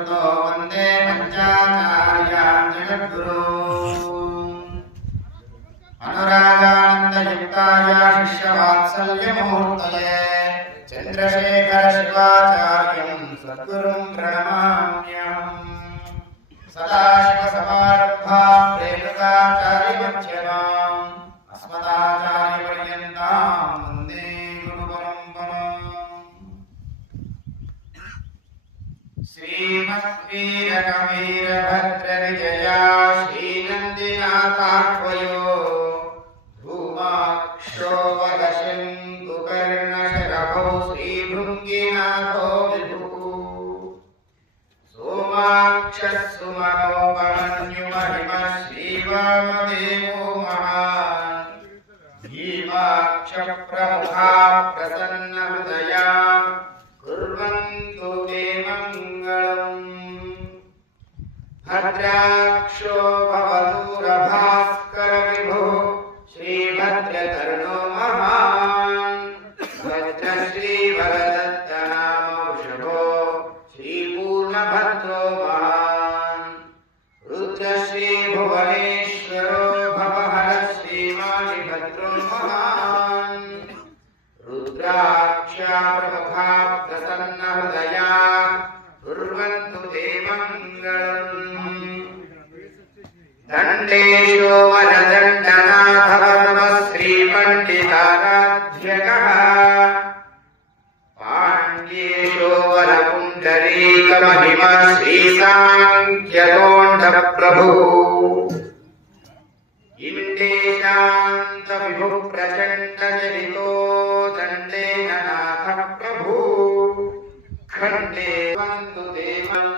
ततो वन्दे पञ्चाचार्यान् जगद्गुरो अनुरागानन्दयुक्ताय शिष्यवात्सल्यमूर्तये चन्द्रशेखर शिवाचार्यं सद्गुरुं प्रणमाम्यहम् सदाशिवसमारम्भां रेणुकाचार्यमध्यमाम् अस्मदाचार्यपर्यन्तां वन्दे गुरुपरम्पराम् श्रीमद्वीरकवीरभद्रविजया श्रीनन्दिनाथाह्वयो भूमाक्षो वरशङ्कुकर्णशरभो श्रीभृङ्गिनाथो विभुः सोमाक्षः सुमनोपमन्युमहिमः श्रीवामदेवो महान् भीमाक्षप्रमुखा प्रसन्नहृदया कुर्वन्तु ते मङ्गलम् भद्राक्षो भवदूरभास्कर विभुः श्रीभद्रकर्णो महान् भद्रश्रीवरदत्तनामवृषभो श्रीपूर्णभद्रो महान् रुद्रश्रीभुवनेश्वरो भवहरः श्रीमालिभद्रो महान् रुद्राक्षा प्रमुखा प्रसन्नहृदया कुर्वन्तु ते मङ्गलम् दण्डेशो वरदण्डनाथः नमः श्रीपण्डिताराध्यकः पाण्ड्येशो वरपुण्डरीकमहिमः श्रीसाङ्ख्यकोण्डप्रभुः इण्डेशान्तविभुः प्रचण्डचरितो दण्डेन नाथः प्रभुः खण्डे वन्तु देवम्